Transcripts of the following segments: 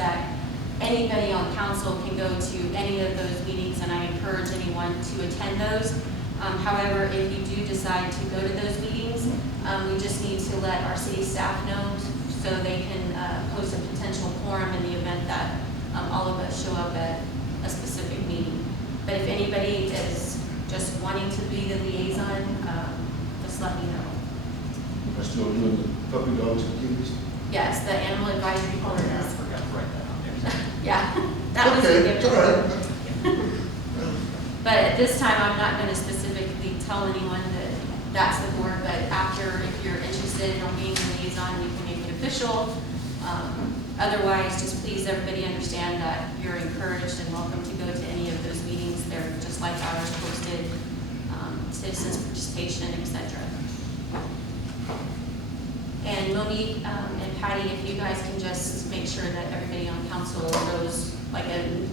that anybody on council can go to any of those meetings, and I encourage anyone to attend those. However, if you do decide to go to those meetings, we just need to let our city staff know so they can post a potential quorum in the event that all of us show up at a specific meeting. But if anybody is just wanting to be the liaison, just let me know. We're still doing the puppy dogs and kitties? Yes, the animal advisory board I is. forgot to write that on there. Yeah, that was a Okay, given. it's all right. But at this time, I'm not going to specifically tell anyone that that's the board, but after, if you're interested in being the liaison, you can make it official. Otherwise, just please everybody understand that you're encouraged and welcome to go to any of those meetings. They're just like ours, posted, citizens participation, etc. And Monique and Patty, if you guys can just make sure that everybody on council knows, like an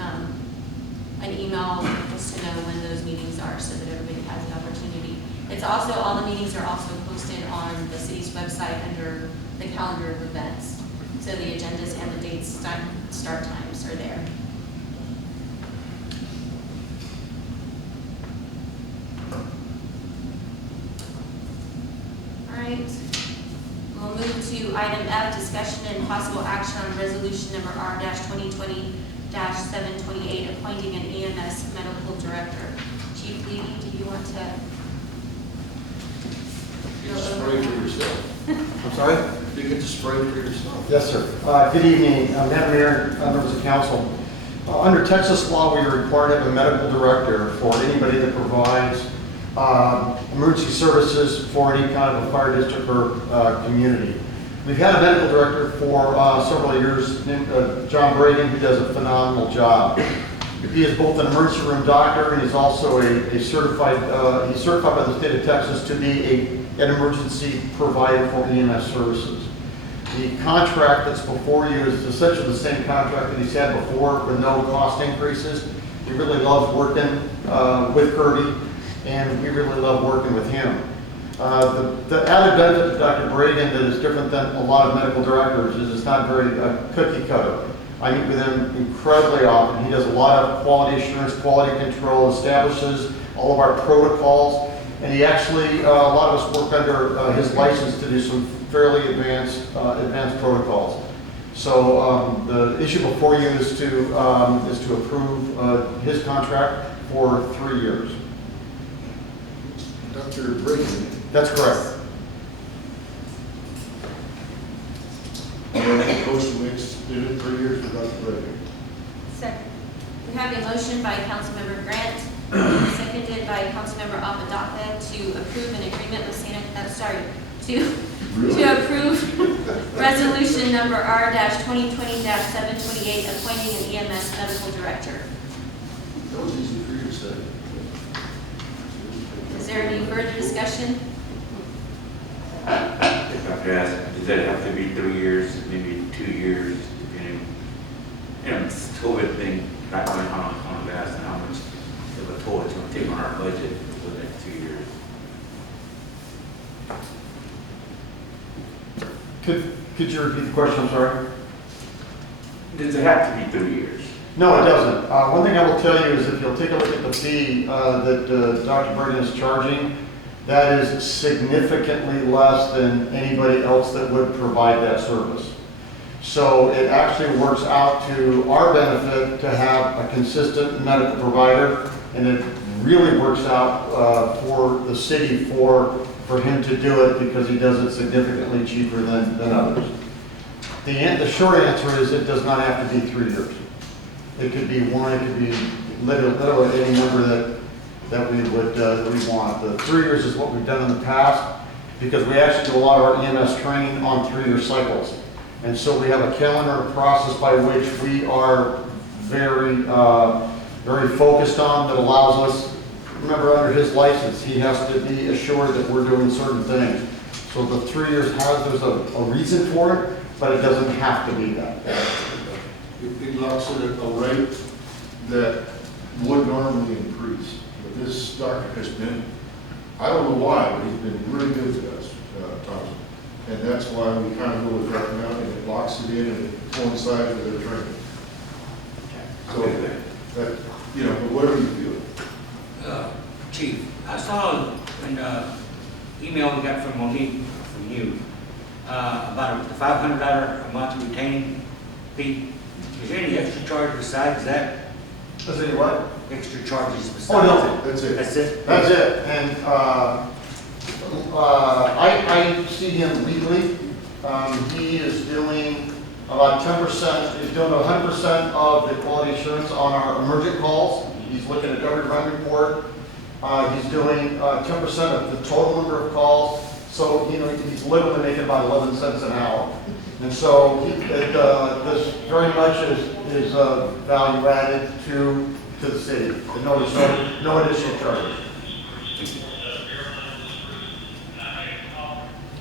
email just to know when those meetings are so that everybody has the opportunity. It's also, all the meetings are also posted on the city's website under the calendar of events. So the agendas and the dates, start times are there. All right. We'll move to item F, discussion and possible action on resolution number R-2020-728, appointing an EMS medical director. Chief Levy, do you want to? You get to spray for yourself. I'm sorry? You get to spray for yourself. Yes, sir. Good evening, Madam Mayor, members of council. Under Texas law, we are required to have a medical director for anybody that provides emergency services for any kind of a fire district or community. We've had a medical director for several years, named John Braden, who does a phenomenal job. He is both an emergency room doctor and he's also a certified, he's certified by the state of Texas to be an emergency provider for EMS services. The contract that's before you is essentially the same contract that he's had before with no cost increases. He really loves working with Kirby, and we really love working with him. The added benefit to Dr. Braden that is different than a lot of medical directors is it's not very cookie cutter. I meet with him incredibly often. He does a lot of quality assurance, quality control, establishes all of our protocols, and he actually, a lot of us work under his license to do some fairly advanced protocols. So the issue before you is to approve his contract for 3 years. Dr. Braden. That's correct. Motion we extended 3 years for Dr. Braden. Second. We have a motion by Councilmember Grant, seconded by Councilmember Apodaca to approve an agreement with to approve resolution number R-2020-728, appointing an EMS medical director. That was easy for you to say. Is there any further discussion? If I could ask, does that have to be 3 years, maybe 2 years, depending? You know, it's a COVID thing, not knowing how fast and how much of a toll it's going to take on our budget for the next 2 years. Could you repeat the question? I'm sorry. Does it have to be 3 years? No, it doesn't. One thing I will tell you is if you'll take a look at the fee that Dr. Braden is charging, that is significantly less than anybody else that would provide that service. So it actually works out to our benefit to have a consistent medical provider, and it really works out for the city for him to do it because he does it significantly cheaper than others. The short answer is it does not have to be 3 years. It could be 1, it could be literally any number that we want. The 3 years is what we've done in the past because we actually do a lot of our EMS training on 3-year cycles. And so we have a calendar process by which we are very focused on that allows us, remember under his license, he has to be assured that we're doing certain things. So the 3 years there's a reason for it, but it doesn't have to be that. It locks in at a rate that would normally increase. But this doctor has been, I don't know why, but he's been really good to us, Thompson. And that's why we kind of go with that now, and it locks it in and it coincides with their training. So, that, you know, but whatever you feel. Chief, I saw in the email we got from Monique, from you, about the $500 a month retaining fee. Is there any extra charge besides that? Does it what? Extra charges besides Oh, no. that? That's it. That's it? That's it, and I see him weekly. He is doing about 10%, he's doing 100% of the quality assurance on our emergent calls. He's looking at every run report. He's doing 10% of the total number of calls. So, you know, he's literally making about 11 cents an hour. And so this very much is value added to the city. And no additional charges.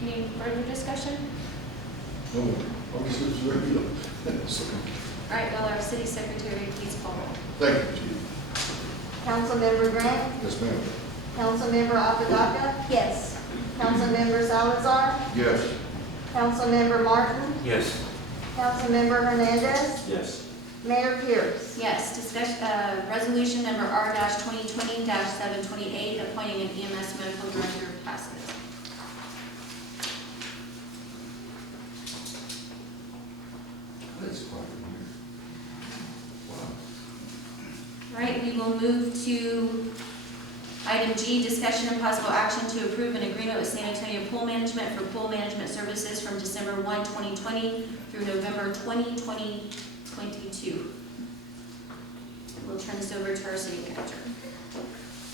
Any further discussion? No, obviously it's very good. All right, will our city secretary please call roll? Thank you, Chief. Councilmember Grant, Yes, ma'am. Councilmember Apodaca. Yes. Councilmember Salazar, Yes. Councilmember Martin, Yes. Councilmember Hernandez, Yes. Mayor Pierce. Yes, resolution number R-2020-728, appointing an EMS medical director passes. That's quite a year. Wow. All right, we will move to item G, discussion and possible action to approve an agreement with San Antonio Pool Management for pool management services from December 1, 2020 through November 20, 2022. We'll turn this over to our city manager.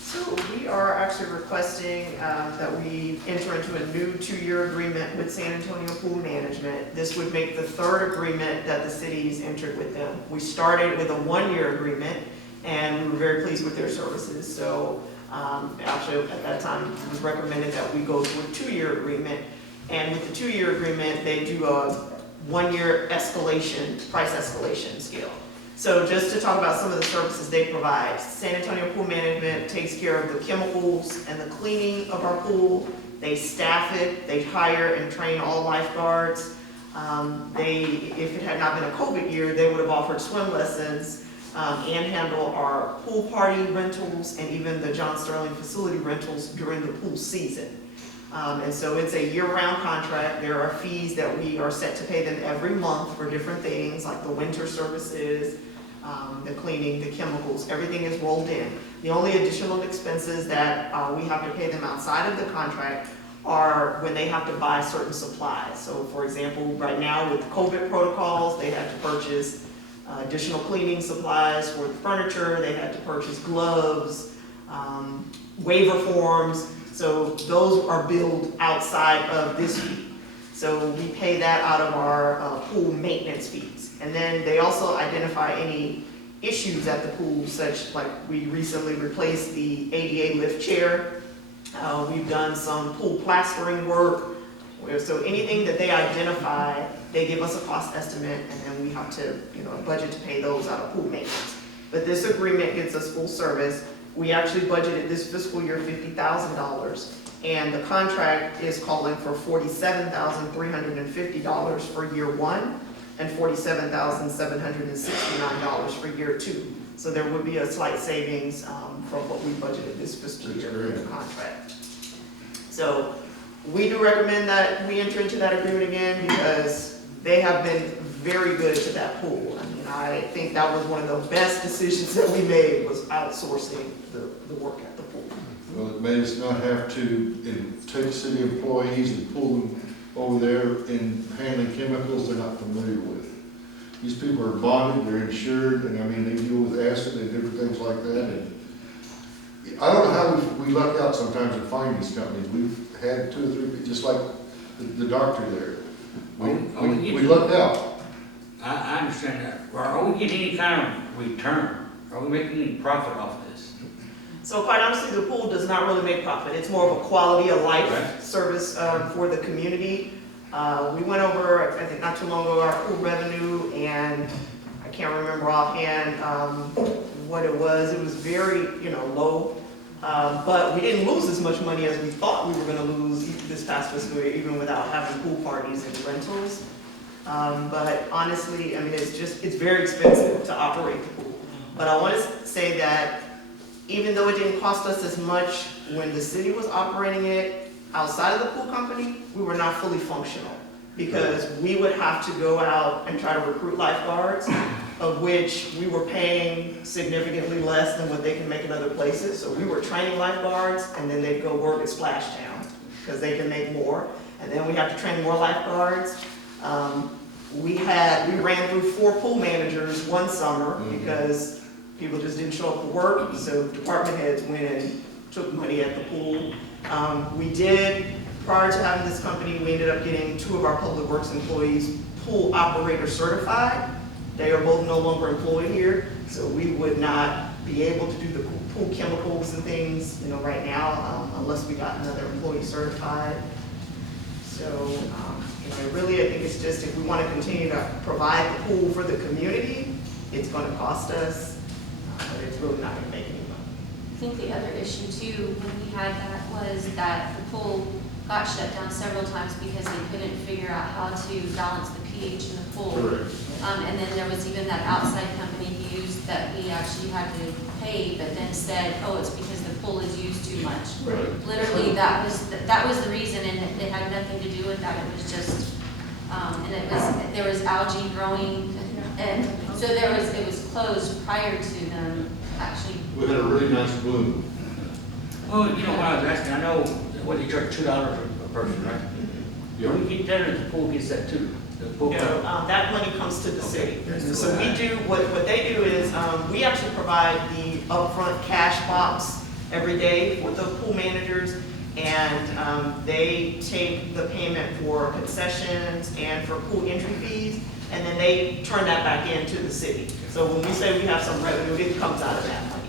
So we are actually requesting that we enter into a new 2-year agreement with San Antonio Pool Management. This would make the 3rd agreement that the city's entered with them. We started with a 1-year agreement, and we were very pleased with their services. So actually, at that time, it was recommended that we go to a 2-year agreement. And with the 2-year agreement, they do a 1-year escalation, price escalation scale. So just to talk about some of the services they provide, San Antonio Pool Management takes care of the chemicals and the cleaning of our pool. They staff it, they hire and train all lifeguards. If it had not been a COVID year, they would have offered swim lessons and handle our pool party rentals and even the John Sterling facility rentals during the pool season. And so it's a year-round contract. There are fees that we are set to pay them every month for different things like the winter services, the cleaning, the chemicals, everything is rolled in. The only additional expenses that we have to pay them outside of the contract are when they have to buy certain supplies. So for example, right now with COVID protocols, they had to purchase additional cleaning supplies for the furniture, they had to purchase gloves, waiver forms. So those are billed outside of this fee. So we pay that out of our pool maintenance fees. And then they also identify any issues at the pool, such like we recently replaced the ADA lift chair. We've done some pool plastering work. So anything that they identify, they give us a cost estimate, and then we have to, budget to pay those out of pool maintenance. But this agreement gets us full service. We actually budgeted this fiscal year $50,000, and the contract is calling for $47,350 for year 1 and $47,769 for year 2. So there would be a slight savings from what we budgeted this fiscal year for the contract. So we do recommend that we enter into that agreement again because they have been very good to that pool. I mean, I think that was one of the best decisions that we made was outsourcing the work at the pool. Well, it made us not have to take city employees and pull them over there in handling chemicals they're not familiar with. These people are bonded, they're insured, and I mean, they deal with acid and different things like that. And I don't know how we luck out sometimes and find these companies. We've had 2 or 3, just like the doctor there. We lucked out. I understand that. Are we getting any kind of return? Are we making any profit off this? So quite honestly, the pool does not really make profit. It's more of a quality of life service for the community. We went over, I think not too long ago, our pool revenue, and I can't remember offhand what it was. It was very, low, but we didn't lose as much money as we thought we were going to lose. this past fiscal year, even without having pool parties and rentals. But honestly, I mean, it's very expensive to operate the pool. But I want to say that even though it didn't cost us as much when the city was operating it outside of the pool company, we were not fully functional. Because we would have to go out and try to recruit lifeguards, of which we were paying significantly less than what they can make in other places. So we were training lifeguards, and then they'd go work at Splashdown, because they can make more. And then we have to train more lifeguards. We ran through 4 pool managers one summer because people just didn't show up for work, so department heads went and took money at the pool. Prior to having this company, we ended up getting 2 of our public works employees pool operator certified. They are both no longer employed here, so we would not be able to do the pool chemicals and things, right now, unless we got another employee certified. So, really, I think it's just, if we want to continue to provide the pool for the community, it's going to cost us, but it's really not going to make any money. I think the other issue too, when we had that, was that the pool got shut down several times because they couldn't figure out how to balance the pH in the pool. Correct. And then there was even that outside company used that we actually had to pay, but then said, oh, it's because the pool is used too much. Right. Literally, that was the reason, and it had nothing to do with that. It was just, there was algae growing, and so it was closed prior to them actually. We had a really nice bloom. Well, when I was asking, I know what they charge $2 a person, right? Yeah. We get there, the pool gets that too. The pool. That money comes to the city. So we do, what they do is, we actually provide the upfront cash box every day for the pool managers, and they take the payment for concessions and for pool entry fees, and then they turn that back into the city. So when we say we have some revenue, it comes out of that money.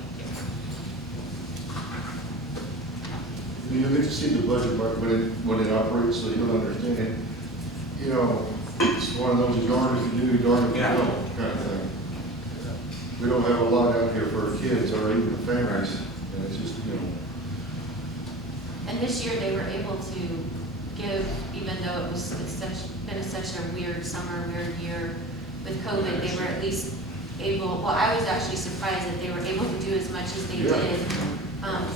You'll get to see the budget Mark, when it operates, so you'll understand it. It's one of those darn if you do, darn if you don't kind of thing. We don't have a lot out here for our kids or even the families, and it's just, And this year they were able to give, even though it's been such a weird summer, weird year with COVID, they were at least able, well, I was actually surprised that they were able to do as much as they did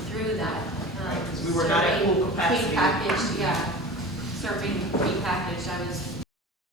through that. Because we were not at full capacity. Prepackaged, serving prepackaged, I was